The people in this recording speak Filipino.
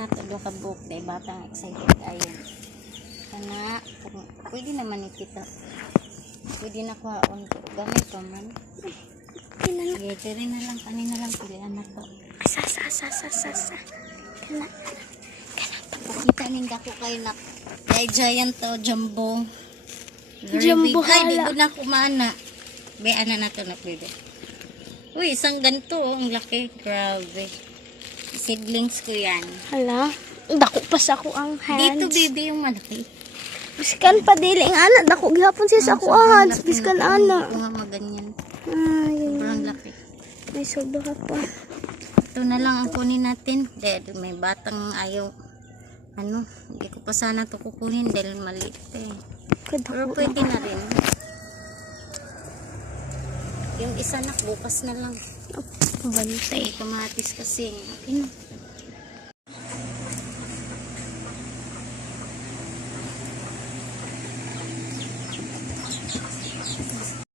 na ito doon kabuk. Dahil batang excited. Ayun. Kana, pwede naman ikita. Pwede na kuhaon ko. Gamay pa man. Sige, tiri na lang. Kanina lang pilihan na to. Sa. Kana. Pakita ninda ko kayo na kay giant to, jumbo. Jumbo Ay, di hala. ko na kumana. Beana na to na pwede. Uy, isang ganito oh, ang laki. Grabe. Seedlings ko yan. Hala. Dako pa sa ako ang hands. Dito, baby, yung malaki. Biskan pa dili ang ana. Dako gihapon siya sa ako ang hands. Biskan ana. Hindi ko nga maganyan. Yun. Sobrang laki. May sodo ka pa. Ito na lang ang kunin natin. Dahil may batang ayaw. Ano, hindi ko pa sana ito kukunin dahil maliit eh. Pero Kadako pwede na rin. Yung isa na, bukas na lang. Bantay. Kamatis kasi. Okay na.